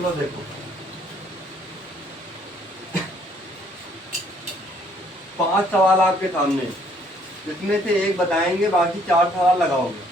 चलो देखो, 5 सवाल आपके सामने, जिसमें से एक बताएंगे, बाकी 4 सवाल लगाओगे।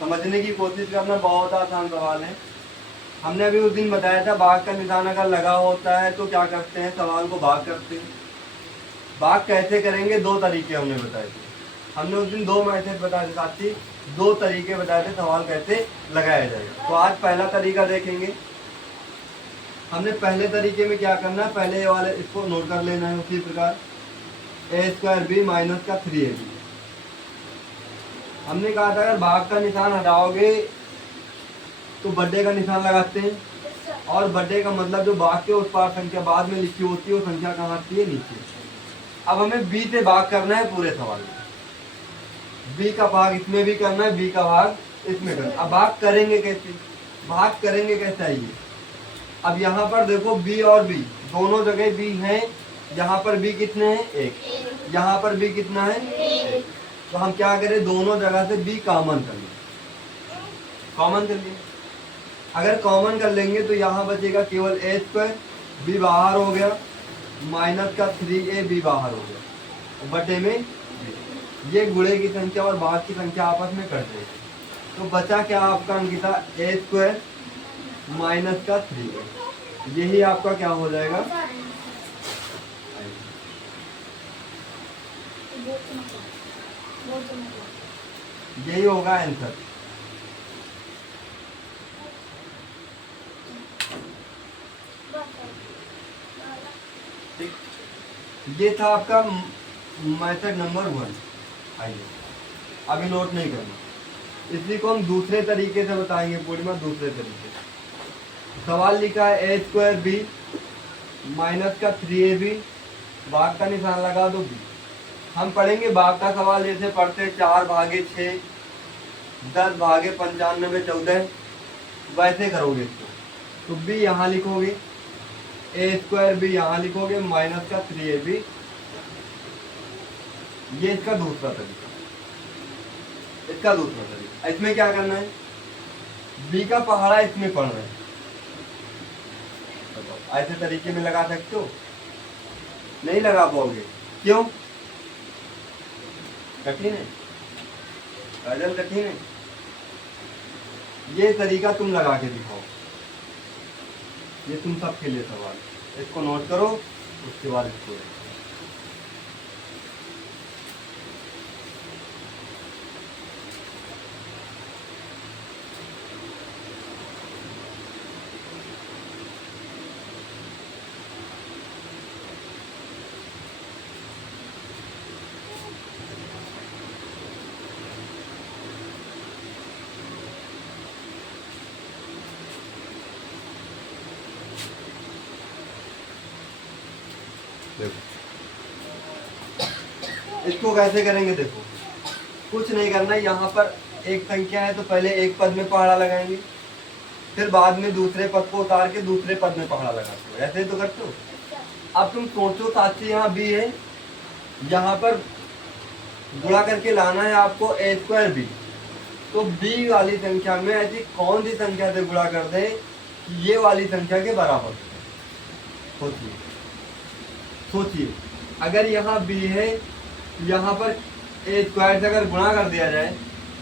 समझने की कोशिश करना, बहुत आसान सवाल है। हमने अभी उस दिन बताया था भाग का निशान अगर लगा होता है तो क्या करते हैं, सवाल को भाग करते हैं। भाग कैसे करेंगे, 2 तरीके हमने बताए थे। हमने उस दिन 2 मेथड बताए थे साथी, 2 तरीके बताए थे सवाल कैसे लगाया जाएगा। तो आज पहला तरीका देखेंगे। हमने पहले तरीके में क्या करना है, पहले वाले इसको नोट कर लेना है उसी प्रकार, a² माइनस का 3ab। हमने कहा था अगर भाग का निशान हटाओगे तो बर्थडे का निशान लगाते हैं, और बर्थडे का मतलब जो भाग के उस पार संख्या बाद में लिखी होती है वो संख्या कहाँ आती है, नीचे। अब हमें b से भाग करना है पूरे सवाल में, b का भाग इसमें भी करना है, b का भाग इसमें करना है। अब भाग करेंगे कैसे, भाग करेंगे कैसे आइए। अब यहाँ पर देखो b और b दोनों जगह b हैं, यहाँ पर b कितने हैं, 1, यहाँ पर b कितना है, 1। तो हम क्या करें, दोनों जगह से b कॉमन कर लें, कॉमन कर लें। अगर कॉमन कर लेंगे तो यहाँ बचेगा केवल a², b बाहर हो गया, माइनस का 3ab बाहर हो गया, बटे में ये गुणे की संख्या और भाग की संख्या आपस में कट जाएगी। तो बचा क्या आपका अंकिता, a² माइनस का 3a, यही आपका क्या हो जाएगा, यही होगा आंसर। ठीक, ये था आपका मेथड नंबर 1। आइए अभी नोट नहीं करना, इसी को हम दूसरे तरीके से बताएंगे, पूर्णिमा दूसरे तरीके से। सवाल लिखा है a² माइनस का 3ab, भाग का निशान लगा दो b। हम पढ़ेंगे भाग का सवाल जैसे पढ़ते 4 भागे 6, 10 भागे 95 14, वैसे करोगे इसको। तो b यहाँ लिखोगे, a² यहाँ लिखोगे, माइनस का 3ab, ये इसका दूसरा तरीका, इसका दूसरा तरीका। इसमें क्या करना है, b का पहाड़ा इसमें पढ़ रहे हैं, ऐसे तरीके में लगा सकते हो, नहीं लगा पाओगे, क्यों, कठिन है, गजल कठिन है। ये तरीका तुम लगा के दिखाओ, ये तुम सबके लिए सवाल, इसको नोट करो, उसके बाद इसको देखो, इसको कैसे करेंगे देखो, कुछ नहीं करना है। यहाँ पर एक संख्या है तो पहले एक पद में पहाड़ा लगाएंगे, फिर बाद में दूसरे पद को उतार के दूसरे पद में पहाड़ा लगाते हो, ऐसे ही तो करते हो। अब तुम सोचो साथी, यहाँ b है, यहाँ पर गुणा करके लाना है आपको a²b, तो b वाली संख्या में ऐसी कौन सी संख्या से गुणा कर दे कि ये वाली संख्या के बराबर। सोचिए सोचिए, अगर यहाँ b है, यहाँ पर a² से अगर गुणा कर दिया जाए,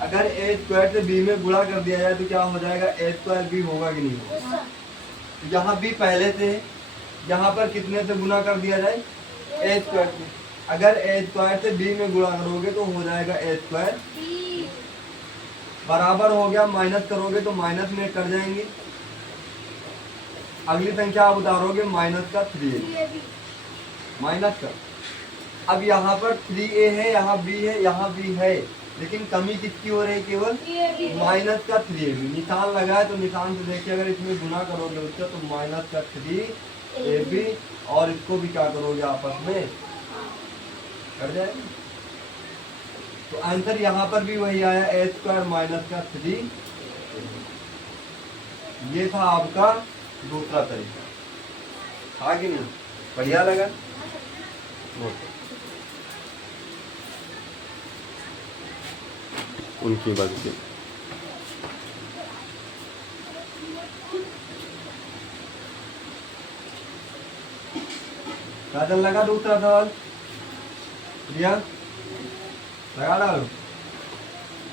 अगर a² से b में गुणा कर दिया जाए तो क्या हो जाएगा, a²b होगा कि नहीं होगा। यहाँ b पहले से है, यहाँ पर कितने से गुणा कर दिया जाए, a² से। अगर a² से b में गुणा करोगे तो हो जाएगा a² बराबर हो गया, माइनस करोगे तो माइनस में कट जाएंगे, अगली संख्या आप उतारोगे माइनस का 3a, माइनस का। अब यहाँ पर 3a है, यहाँ b है, यहाँ b है, लेकिन कमी किसकी हो रही है, केवल माइनस का 3ab। निशान लगा है तो निशान से देखिए, अगर इसमें गुना करोगे उसका तो माइनस का 3ab, और इसको भी क्या करोगे आपस में कर जाएगा। तो आंसर यहाँ पर भी वही आया, a² माइनस का 3। ये था आपका दूसरा तरीका, था कि नहीं, बढ़िया लगा। उनकी बात की काजल लगा दूसरा सवाल? रिया लगा डालो।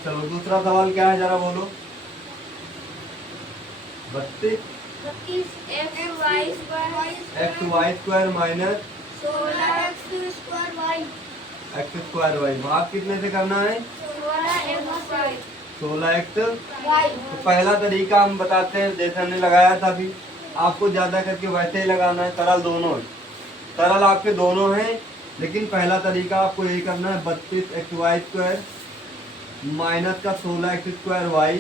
चलो दूसरा सवाल क्या है जरा बोलो। 32 x y square minus 16x² x square y भाग कितने से करना है? 16x। तो पहला तरीका हम बताते हैं जैसे हमने लगाया था अभी, आपको ज्यादा करके वैसे ही लगाना है। सरल दोनों है, सरल आपके दोनों हैं, लेकिन पहला तरीका आपको यही करना है 32x² माइनस का 16x²y।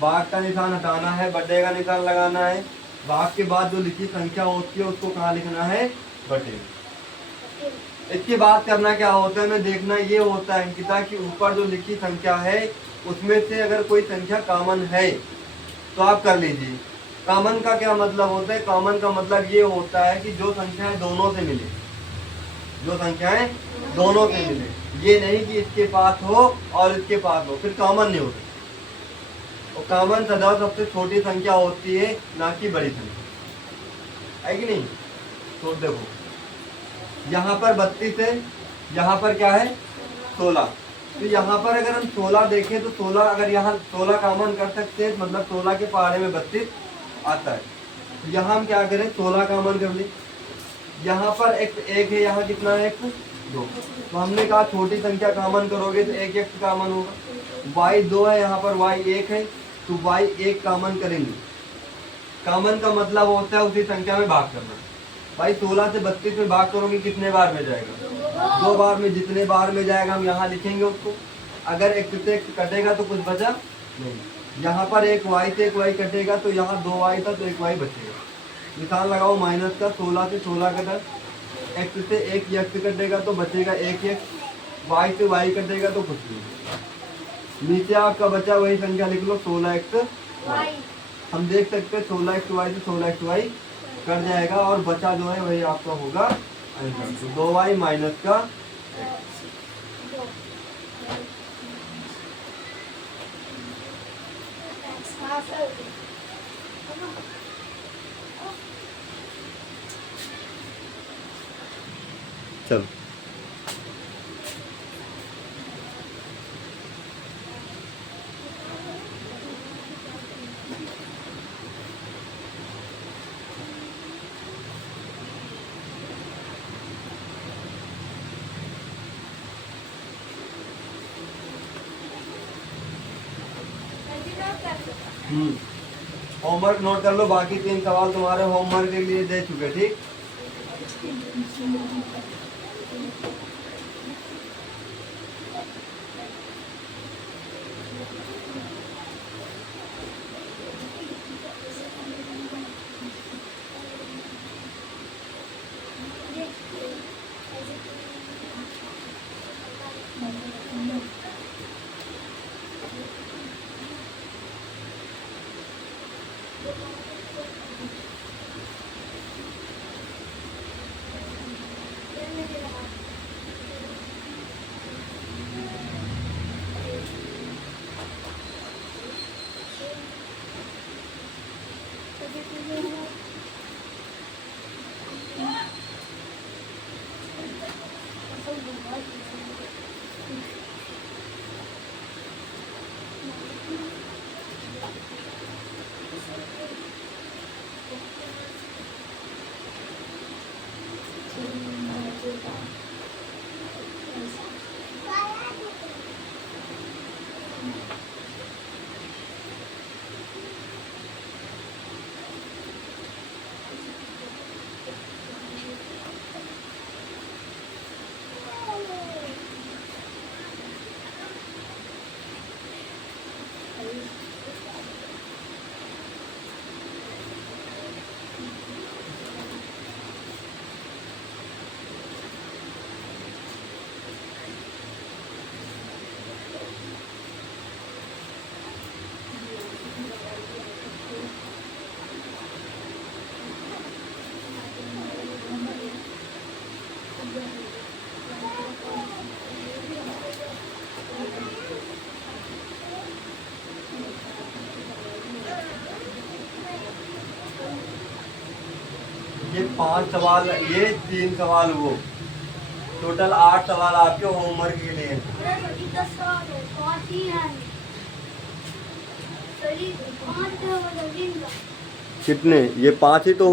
भाग का निशान हटाना है, बटे का निशान लगाना है। भाग के बाद जो लिखी संख्या होती है उसको कहाँ लिखना है? बटे। इसके बाद करना क्या होता है मैं देखना ये होता है अंकिता कि ऊपर जो लिखी संख्या है उसमें से अगर कोई संख्या कॉमन है तो आप कर लीजिए। कॉमन का क्या मतलब होता है? कॉमन का मतलब ये होता है कि जो संख्याएं दोनों से मिले, जो संख्याएं दोनों से मिले, ये नहीं कि इसके पास हो और इसके पास हो, फिर कॉमन नहीं होता। और कॉमन सदैव सबसे छोटी संख्या होती है, ना कि बड़ी संख्या, है कि नहीं? तो देखो यहाँ पर 32 है, यहाँ पर क्या है? 16। तो यहाँ पर अगर हम 16 देखें तो 16 अगर यहाँ 16 कॉमन कर सकते हैं, मतलब 16 के पहाड़े में 32 आता है। तो यहाँ हम क्या करें? 16 कॉमन कर ले। यहाँ पर एक है, यहाँ कितना है? एक 2। तो हमने कहा छोटी संख्या कॉमन करोगे तो एक x कॉमन होगा। y 2 है, यहाँ पर y 1 है, तो y 1 कॉमन करेंगे। कॉमन का मतलब होता है उसी संख्या में भाग करना। भाई 16 से 32 में भाग करोगे कितने बार में जाएगा? 2 बार में। जितने बार में जाएगा हम यहाँ लिखेंगे उसको। अगर एक से एक कटेगा तो कुछ बचा नहीं। यहाँ पर एक y से एक y कटेगा तो यहाँ 2y था तो एक y बचेगा। निशान लगाओ माइनस का। 16 से 16 कटा, x से एक x कटेगा तो बचेगा एक x, y से y कटेगा तो कुछ नहीं। नीचे आपका बचा वही संख्या लिख लो 16x। हम देख सकते हैं 16xy से 16xy कट जाएगा और बचा जो है वही आपका होगा आंसर। तो 2y माइनस का चलो होमवर्क नोट कर लो। बाकी 3 सवाल तुम्हारे होमवर्क के लिए दे चुके, ठीक? ये 5 सवाल, ये 3 सवाल वो, टोटल 8 सवाल आपके होमवर्क के लिए हैं। 10 सवाल है, 5 ही हैं। सही 5 कितने? ये 5 ही तो